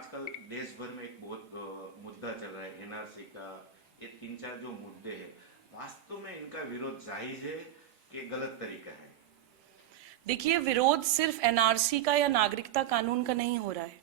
आजकल देश भर में एक बहुत मुद्दा चल रहा है एनआरसी का। ये तीन चार जो मुद्दे हैं, वास्तव में इनका विरोध जायज है कि गलत तरीका है? देखिए, विरोध सिर्फ एनआरसी का या नागरिकता कानून का नहीं हो रहा है।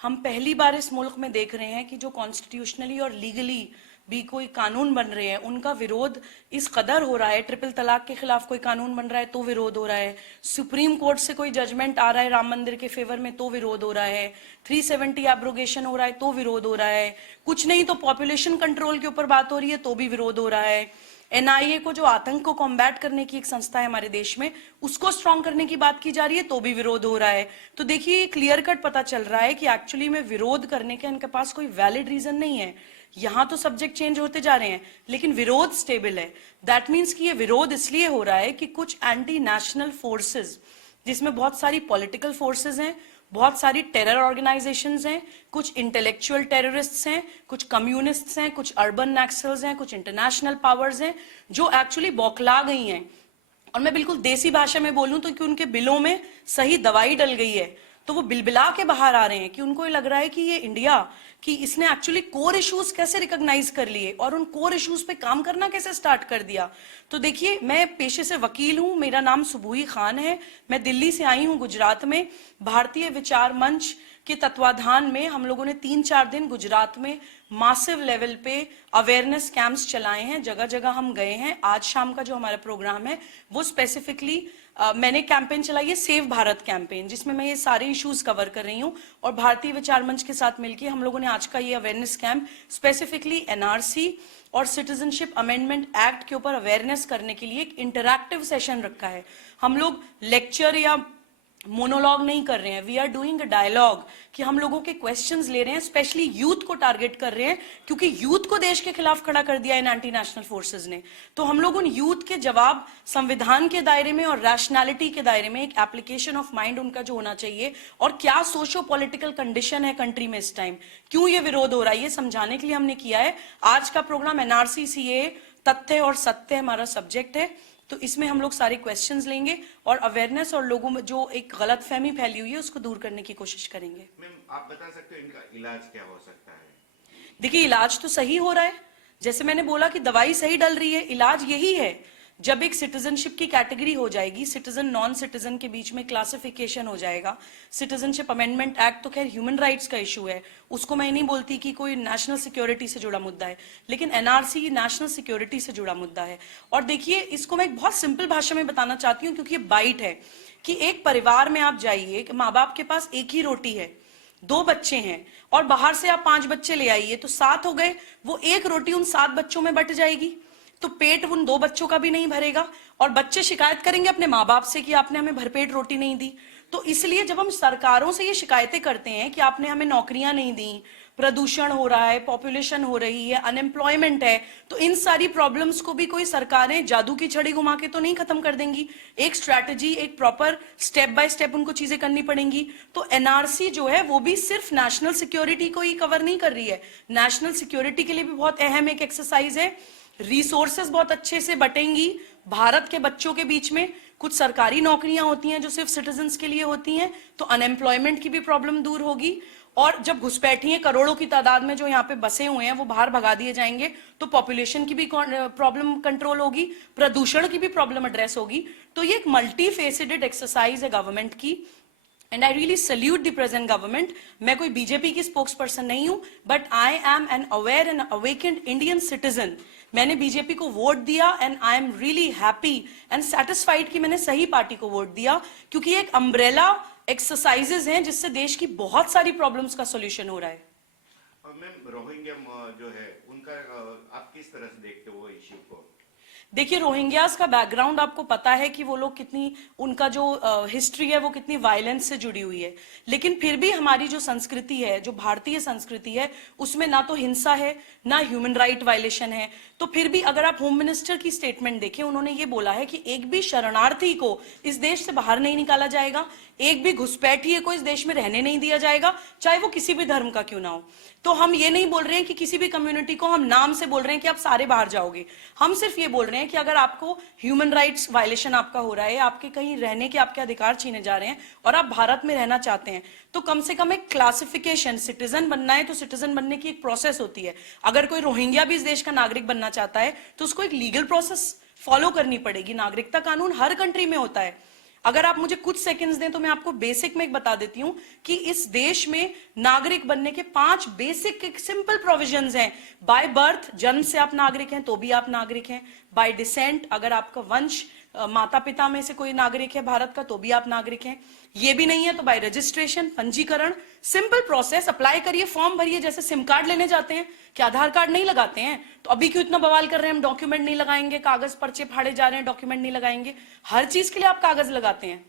हम पहली बार इस मुल्क में देख रहे हैं कि जो कॉन्स्टिट्यूशनली और लीगली भी कोई कानून बन रहे हैं, उनका विरोध इस कदर हो रहा है। ट्रिपल तलाक के खिलाफ कोई कानून बन रहा है तो विरोध हो रहा है, सुप्रीम कोर्ट से कोई जजमेंट आ रहा है राम मंदिर के फेवर में तो विरोध हो रहा है, 370 एब्रोगेशन हो रहा है तो विरोध हो रहा है, कुछ नहीं तो पॉपुलेशन कंट्रोल के ऊपर बात हो रही है तो भी विरोध हो रहा है। एनआईए को, जो आतंक को कॉम्बैट करने की एक संस्था है हमारे देश में, उसको स्ट्रॉन्ग करने की बात की जा रही है तो भी विरोध हो रहा है। तो देखिए, क्लियर कट पता चल रहा है कि एक्चुअली में विरोध करने का इनके पास कोई वैलिड रीजन नहीं है। यहां तो सब्जेक्ट चेंज होते जा रहे हैं लेकिन विरोध स्टेबल है। दैट मीन्स कि ये विरोध इसलिए हो रहा है कि कुछ एंटी नेशनल फोर्सेस, जिसमें बहुत सारी पॉलिटिकल फोर्सेस हैं, बहुत सारी टेरर ऑर्गेनाइजेशंस हैं, कुछ इंटेलेक्चुअल टेररिस्ट्स हैं, कुछ कम्युनिस्ट्स हैं, कुछ अर्बन नक्सल्स हैं, कुछ इंटरनेशनल पावर्स हैं, जो एक्चुअली बौखला गई हैं। और मैं बिल्कुल देसी भाषा में बोलूं तो कि उनके बिलों में सही दवाई डल गई है, तो वो बिलबिला के बाहर आ रहे हैं कि उनको ये लग रहा है कि ये इंडिया, कि इसने एक्चुअली कोर इश्यूज कैसे रिकॉग्नाइज कर लिए और उन कोर इश्यूज पे काम करना कैसे स्टार्ट कर दिया। तो देखिए, मैं पेशे से वकील हूं, मेरा नाम सुबूही खान है, मैं दिल्ली से आई हूं गुजरात में। भारतीय विचार मंच के तत्वाधान में हम लोगों ने 3-4 दिन गुजरात में मासिव लेवल पे अवेयरनेस कैंप्स चलाए हैं, जगह जगह हम गए हैं। आज शाम का जो हमारा प्रोग्राम है वो स्पेसिफिकली मैंने कैंपेन चलाई है, सेव भारत कैंपेन, जिसमें मैं ये सारे इश्यूज कवर कर रही हूँ। और भारतीय विचार मंच के साथ मिलकर हम लोगों ने आज का ये अवेयरनेस कैंप स्पेसिफिकली एनआरसी और सिटीजनशिप अमेंडमेंट एक्ट के ऊपर अवेयरनेस करने के लिए एक इंटरैक्टिव सेशन रखा है। हम लोग लेक्चर या मोनोलॉग नहीं कर रहे हैं, we are doing a dialogue, कि हम लोगों के क्वेश्चंस ले रहे हैं, स्पेशली यूथ को टारगेट कर रहे हैं, क्योंकि यूथ को देश के खिलाफ खड़ा कर दिया इन एंटी नेशनल फोर्सेस ने। तो हम लोग उन यूथ के जवाब संविधान के दायरे में और रैशनैलिटी के दायरे में, एक एप्लीकेशन ऑफ माइंड उनका जो होना चाहिए, और क्या सोशो पॉलिटिकल कंडीशन है कंट्री में इस टाइम, क्यों ये विरोध हो रहा है, ये समझाने के लिए हमने किया है आज का प्रोग्राम। एनआरसी सीए तथ्य और सत्य हमारा सब्जेक्ट है, तो इसमें हम लोग सारे क्वेश्चंस लेंगे और अवेयरनेस और लोगों में जो एक गलतफहमी फैली हुई है उसको दूर करने की कोशिश करेंगे। मैम, आप बता सकते हो इनका इलाज क्या हो सकता है? देखिए, इलाज तो सही हो रहा है, जैसे मैंने बोला कि दवाई सही डल रही है। इलाज यही है, जब एक सिटीजनशिप की कैटेगरी हो जाएगी, सिटीजन नॉन सिटीजन के बीच में क्लासिफिकेशन हो जाएगा। सिटीजनशिप अमेंडमेंट एक्ट तो खैर ह्यूमन राइट्स का इशू है, उसको मैं नहीं बोलती कि कोई नेशनल सिक्योरिटी से जुड़ा मुद्दा है, लेकिन एनआरसी नेशनल सिक्योरिटी से जुड़ा मुद्दा है। और देखिए, इसको मैं एक बहुत सिंपल भाषा में बताना चाहती हूँ, क्योंकि ये बाइट है कि एक परिवार में आप जाइए, माँ बाप के पास एक ही रोटी है, 2 बच्चे हैं, और बाहर से आप 5 बच्चे ले आइए तो 7 हो गए। वो एक रोटी उन 7 बच्चों में बट जाएगी, तो पेट उन 2 बच्चों का भी नहीं भरेगा, और बच्चे शिकायत करेंगे अपने माँ बाप से कि आपने हमें भरपेट रोटी नहीं दी। तो इसलिए जब हम सरकारों से ये शिकायतें करते हैं कि आपने हमें नौकरियां नहीं दी, प्रदूषण हो रहा है, पॉपुलेशन हो रही है, अनएम्प्लॉयमेंट है, तो इन सारी प्रॉब्लम्स को भी कोई सरकारें जादू की छड़ी घुमा के तो नहीं खत्म कर देंगी। एक स्ट्रैटेजी, एक प्रॉपर स्टेप बाय स्टेप उनको चीजें करनी पड़ेंगी। तो एनआरसी जो है वो भी सिर्फ नेशनल सिक्योरिटी को ही कवर नहीं कर रही है, नेशनल सिक्योरिटी के लिए भी बहुत अहम एक एक्सरसाइज है। रिसोर्सेज बहुत अच्छे से बटेंगी भारत के बच्चों के बीच में। कुछ सरकारी नौकरियां होती हैं जो सिर्फ सिटीजन्स के लिए होती हैं, तो अनएम्प्लॉयमेंट की भी प्रॉब्लम दूर होगी। और जब घुसपैठिए करोड़ों की तादाद में जो यहाँ पे बसे हुए हैं वो बाहर भगा दिए जाएंगे, तो पॉपुलेशन की भी प्रॉब्लम कंट्रोल होगी, प्रदूषण की भी प्रॉब्लम एड्रेस होगी। तो ये एक मल्टी फेसिडेड एक्सरसाइज है गवर्नमेंट की, and I really salute the present government. मैं कोई बीजेपी की स्पोक्स पर्सन नहीं हूं, but I am an aware and awakened Indian citizen. मैंने बीजेपी को वोट दिया and I am really happy and satisfied कि मैंने सही पार्टी को वोट दिया, क्योंकि एक अम्ब्रेला एक्सरसाइजेज हैं जिससे देश की बहुत सारी प्रॉब्लम्स का सोल्यूशन हो रहा है। मैम, रोहिंग्या जो है उनका आप किस तरह से देखते हो इश्यू को? देखिए, रोहिंग्यास का बैकग्राउंड आपको पता है कि वो लोग कितनी, उनका जो हिस्ट्री है वो कितनी वायलेंस से जुड़ी हुई है, लेकिन फिर भी हमारी जो संस्कृति है, जो भारतीय संस्कृति है, उसमें ना तो हिंसा है ना ह्यूमन राइट वायलेशन है। तो फिर भी अगर आप होम मिनिस्टर की स्टेटमेंट देखें, उन्होंने ये बोला है कि एक भी शरणार्थी को इस देश से बाहर नहीं निकाला जाएगा, एक भी घुसपैठिए को इस देश में रहने नहीं दिया जाएगा, चाहे वो किसी भी धर्म का क्यों ना हो। तो हम ये नहीं बोल रहे हैं कि किसी भी कम्युनिटी को हम नाम से बोल रहे हैं कि आप सारे बाहर जाओगे, हम सिर्फ ये बोल रहे हैं हैं कि अगर आपको ह्यूमन राइट्स वायलेशन आपका हो रहा है, आपके कहीं रहने के आपके अधिकार छीने जा रहे हैं और आप भारत में रहना चाहते हैं, तो कम से कम एक क्लासिफिकेशन, सिटीजन बनना है तो सिटीजन बनने की एक प्रोसेस होती है। अगर कोई रोहिंग्या भी इस देश का नागरिक बनना चाहता है तो उसको एक लीगल प्रोसेस फॉलो करनी पड़ेगी। नागरिकता कानून हर कंट्री में होता है। अगर आप मुझे कुछ सेकंड्स दें तो मैं आपको बेसिक में एक बता देती हूं कि इस देश में नागरिक बनने के 5 बेसिक एक सिंपल प्रोविजंस हैं। बाय बर्थ, जन्म से आप नागरिक हैं तो भी आप नागरिक हैं। बाय डिसेंट, अगर आपका वंश माता पिता में से कोई नागरिक है भारत का तो भी आप नागरिक हैं। ये भी नहीं है तो बाय रजिस्ट्रेशन, पंजीकरण, सिंपल प्रोसेस, अप्लाई करिए, फॉर्म भरिए। जैसे सिम कार्ड लेने जाते हैं कि आधार कार्ड नहीं लगाते हैं, तो अभी क्यों इतना बवाल कर रहे हैं हम डॉक्यूमेंट नहीं लगाएंगे, कागज पर्चे फाड़े जा रहे हैं, डॉक्यूमेंट नहीं लगाएंगे। हर चीज के लिए आप कागज लगाते हैं।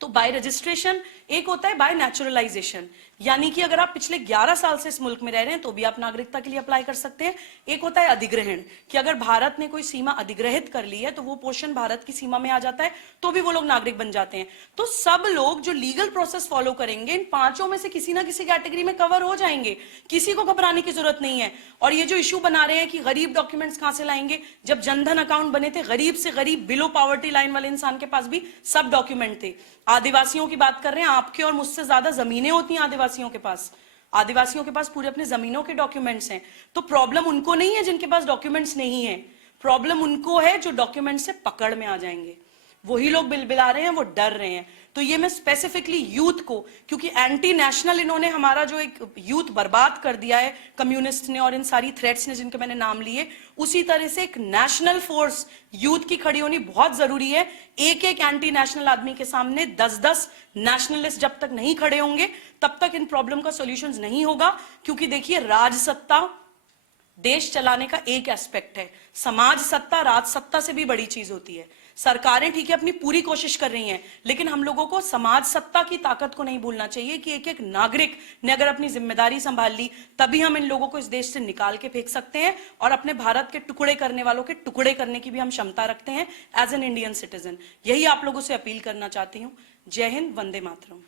तो बाय रजिस्ट्रेशन, एक होता है बाय नेचुरलाइजेशन, यानी कि अगर आप पिछले 11 साल से इस मुल्क में रह रहे हैं तो भी आप नागरिकता के लिए अप्लाई कर सकते हैं। एक होता है अधिग्रहण, कि अगर भारत ने कोई सीमा अधिग्रहित कर ली है तो वो पोर्शन भारत की सीमा में आ जाता है तो भी वो लोग नागरिक बन जाते हैं। तो सब लोग जो लीगल प्रोसेस फॉलो करेंगे इन 5 में से किसी ना किसी कैटेगरी में कवर हो जाएंगे, किसी को घबराने की जरूरत नहीं है। और ये जो इश्यू बना रहे हैं कि गरीब डॉक्यूमेंट्स कहां से लाएंगे, जब जनधन अकाउंट बने थे गरीब से गरीब बिलो पॉवर्टी लाइन वाले इंसान के पास भी सब डॉक्यूमेंट थे। आदिवासियों की बात कर रहे हैं, आपके और मुझसे ज्यादा जमीनें होती हैं आदिवासियों के पास। आदिवासियों के पास पूरे अपने जमीनों के डॉक्यूमेंट्स हैं। तो प्रॉब्लम उनको नहीं है जिनके पास डॉक्यूमेंट्स नहीं है, प्रॉब्लम उनको है जो डॉक्यूमेंट से पकड़ में आ जाएंगे। वही लोग बिलबिला रहे हैं, वो डर रहे हैं। तो ये मैं स्पेसिफिकली यूथ को, क्योंकि एंटी नेशनल इन्होंने हमारा जो एक यूथ बर्बाद कर दिया है कम्युनिस्ट ने और इन सारी थ्रेट्स ने जिनके मैंने नाम लिए, उसी तरह से एक नेशनल फोर्स यूथ की खड़ी होनी बहुत जरूरी है। एक एक एंटी नेशनल आदमी के सामने 10-10 नेशनलिस्ट जब तक नहीं खड़े होंगे तब तक इन प्रॉब्लम का सॉल्यूशंस नहीं होगा। क्योंकि देखिए, राजसत्ता देश चलाने का एक एस्पेक्ट है, समाज सत्ता राज सत्ता से भी बड़ी चीज होती है। सरकारें ठीक है अपनी पूरी कोशिश कर रही हैं, लेकिन हम लोगों को समाज सत्ता की ताकत को नहीं भूलना चाहिए कि एक एक नागरिक ने अगर अपनी जिम्मेदारी संभाल ली तभी हम इन लोगों को इस देश से निकाल के फेंक सकते हैं और अपने भारत के टुकड़े करने वालों के टुकड़े करने की भी हम क्षमता रखते हैं एज एन इंडियन सिटीजन। यही आप लोगों से अपील करना चाहती हूँ। जय हिंद, वंदे मातरम।